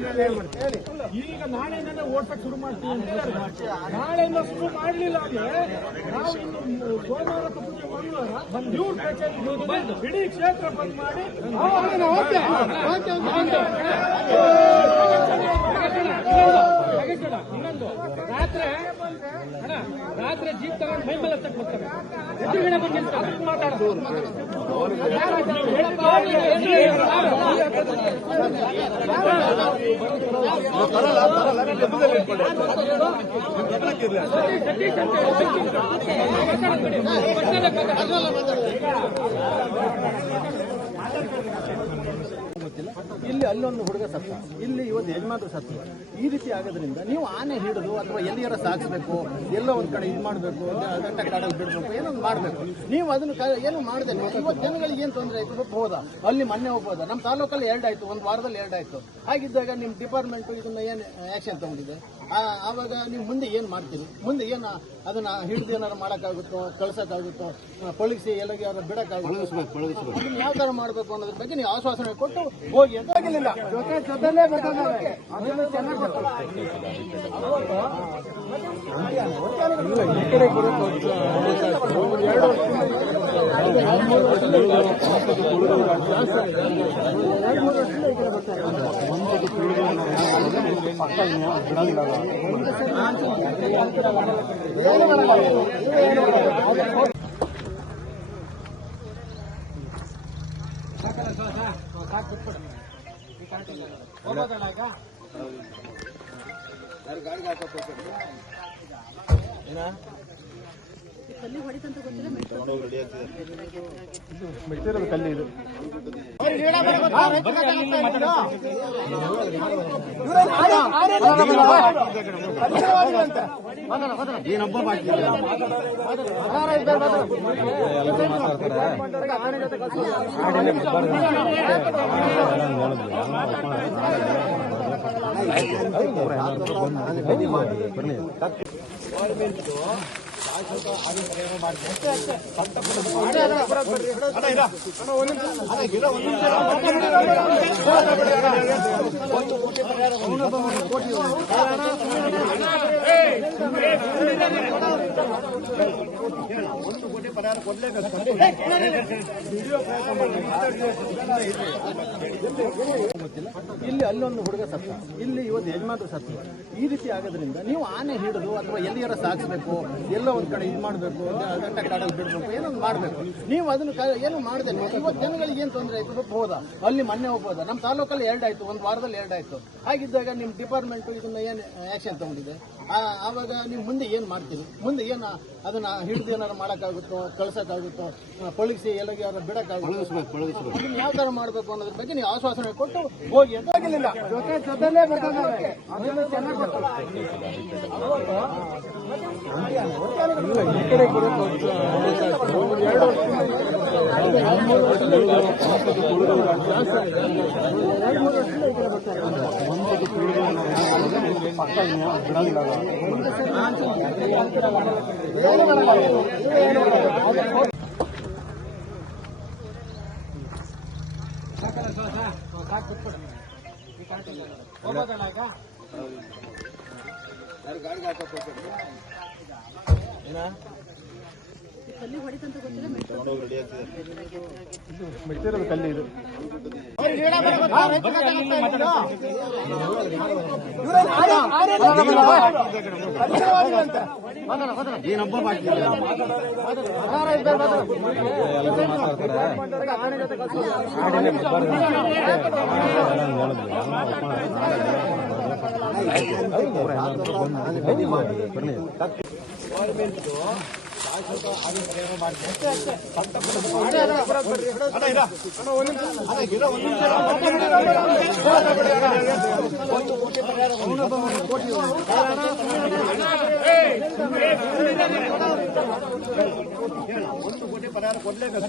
ಈಗ ನಾಳೆಯಿಂದನೇ ಓಡ್ಸಕ್ ಶುರು ಮಾಡ್ತೀವಿ ಅಂತ ನಾಳೆಯಿಂದ ಶುರು ಮಾಡಲಿಲ್ಲ ಅಂದ್ರೆ ನಾವು ಇನ್ನು ಸೋಮವಾರ ಪೂಜೆ ಮಂಗಳವಾರ ಇವ್ರ ಕಚೇರಿ ಇಡೀ ಕ್ಷೇತ್ರ ಬಂದ್ ಮಾಡಿ ಇನ್ನೊಂದು ರಾತ್ರಿ ಜೀಪ್ ತಗೊಂಡು ಮೈ ಮೇಲೆ ಹತ್ತಕ್ಕೆ ಬರ್ತಾರೆ ಎದುರುಗಡೆ ಬಂದಿರ್ತಾರೆ ಮಾತಾಡೋದು ಇಲ್ಲಿ ಅಲ್ಲೊಂದು ಹುಡುಗ ಸತ್ತ, ಇಲ್ಲಿ ಇವತ್ತು ಯಜಮಾನ್ರು ಸತ್ತು. ಈ ರೀತಿ ಆಗೋದ್ರಿಂದ ನೀವು ಆನೆ ಹಿಡಿದು ಅಥವಾ ಎಲ್ಲಿಯಾರ ಸಾಗಿಸ್ಬೇಕು, ಎಲ್ಲೋ ಒಂದ್ ಕಡೆ ಇದು ಮಾಡಬೇಕು, ಗಂಟ ಕಾಡಲ್ಲಿ ಬಿಡಬೇಕು, ಏನೊಂದು ಮಾಡಬೇಕು. ನೀವು ಅದನ್ನು ಏನು ಮಾಡಿದೆ. ಇವತ್ತು ಜನಗಳಿಗೆ ಏನು ತೊಂದರೆ ಆಯ್ತು ಹೋದ ಅಲ್ಲಿ ಮೊನ್ನೆ ಹೋಗ್ಬೋದ. ನಮ್ಮ ತಾಲೂಕಲ್ಲಿ 2 ಆಯ್ತು, ಒಂದು ವಾರದಲ್ಲಿ 2 ಆಯ್ತು. ಹಾಗಿದ್ದಾಗ ನಿಮ್ಮ ಡಿಪಾರ್ಟ್ಮೆಂಟ್ ಇದನ್ನ ಏನು ಆಕ್ಷನ್ ತಗೊಂಡಿದೆ? ಆವಾಗ ನೀವು ಮುಂದೆ ಏನು ಮಾಡ್ತೀರಿ? ಮುಂದೆ ಏನು ಅದನ್ನ ಹಿಡಿದು ಏನಾರು ಮಾಡೋಕ್ಕಾಗುತ್ತೋ, ಕಳ್ಸೋಕ್ಕಾಗುತ್ತೋ, ಪೊಲೀಸಿ ಎಲ್ಲರಿಗೆ ಯಾರು ಬಿಡೋಕ್ಕಾಗುತ್ತೋ, ಅದನ್ನ ಯಾವ ಥರ ಮಾಡಬೇಕು ಅನ್ನೋದ್ರ ಬಗ್ಗೆ ನೀವು ಆಶ್ವಾಸನೆ ಕೊಟ್ಟು ಹೋಗಿ ಅಂತ ಆಗಿಲ್ಲ. ಜೊತೆಲೇ ಬರ್ತಾರೆ ಮೆಟ್ಟಿರೋದು ಕಲ್ಲಿ ಇದು. ಇಲ್ಲಿ ಅಲ್ಲೊಂದು ಹುಡುಗ ಸತ್ತ, ಇಲ್ಲಿ ಇವತ್ತು ಯಜಮಾನ್ರು ಸತ್ತು. ಈ ರೀತಿ ಆಗೋದ್ರಿಂದ ನೀವು ಆನೆ ಹಿಡಿದು ಅಥವಾ ಎಲ್ಲಿಯಾರ ಸಾಗಿಸ್ಬೇಕು, ಎಲ್ಲೋ ಒಂದ್ ಕಡೆ ಇದು ಮಾಡಬೇಕು, ಗಂಟ ಕಾಡಲ್ಲಿ ಬಿಡಬೇಕು, ಏನೊಂದು ಮಾಡಬೇಕು. ನೀವು ಅದನ್ನು ಏನು ಮಾಡಿದೆ. ಇವತ್ತು ಜನಗಳಿಗೆ ಏನು ತೊಂದರೆ ಆಯ್ತು ಹೋದ ಅಲ್ಲಿ ಮೊನ್ನೆ ಹೋಗ್ಬೋದ. ನಮ್ಮ ತಾಲೂಕಲ್ಲಿ 2 ಆಯ್ತು, ಒಂದು ವಾರದಲ್ಲಿ 2 ಆಯ್ತು. ಹಾಗಿದ್ದಾಗ ನಿಮ್ಮ ಡಿಪಾರ್ಟ್ಮೆಂಟ್ ಇದನ್ನ ಏನು ಆಕ್ಷನ್ ತಗೊಂಡಿದೆ? ಆವಾಗ ನೀವು ಮುಂದೆ ಏನು ಮಾಡ್ತೀರಿ? ಮುಂದೆ ಏನು ಅದನ್ನ ಹಿಡಿದು ಏನಾರು ಮಾಡೋಕ್ಕಾಗುತ್ತೋ, ಕಳ್ಸೋಕ್ಕಾಗುತ್ತೋ, ಪೊಲೀಸಿ ಎಲ್ಲರಿಗೆ ಯಾರು ಬಿಡೋಕ್ಕಾಗುತ್ತೋ, ಅದನ್ನ ಯಾವ ಥರ ಮಾಡಬೇಕು ಅನ್ನೋದ್ರ ಬಗ್ಗೆ ನೀವು ಆಶ್ವಾಸನೆ ಕೊಟ್ಟು ಹೋಗಿ ಅಂತ ಆಗಿಲ್ಲ. ಜೊತೆಲೇ ಬರ್ತಾರೆ ಮೆಟ್ಟಿರೋದು ಕಲ್ಲಿ ಇದು. ಪರಿಹಾರ ಕೊಡ್ಲೇಬೇಕು.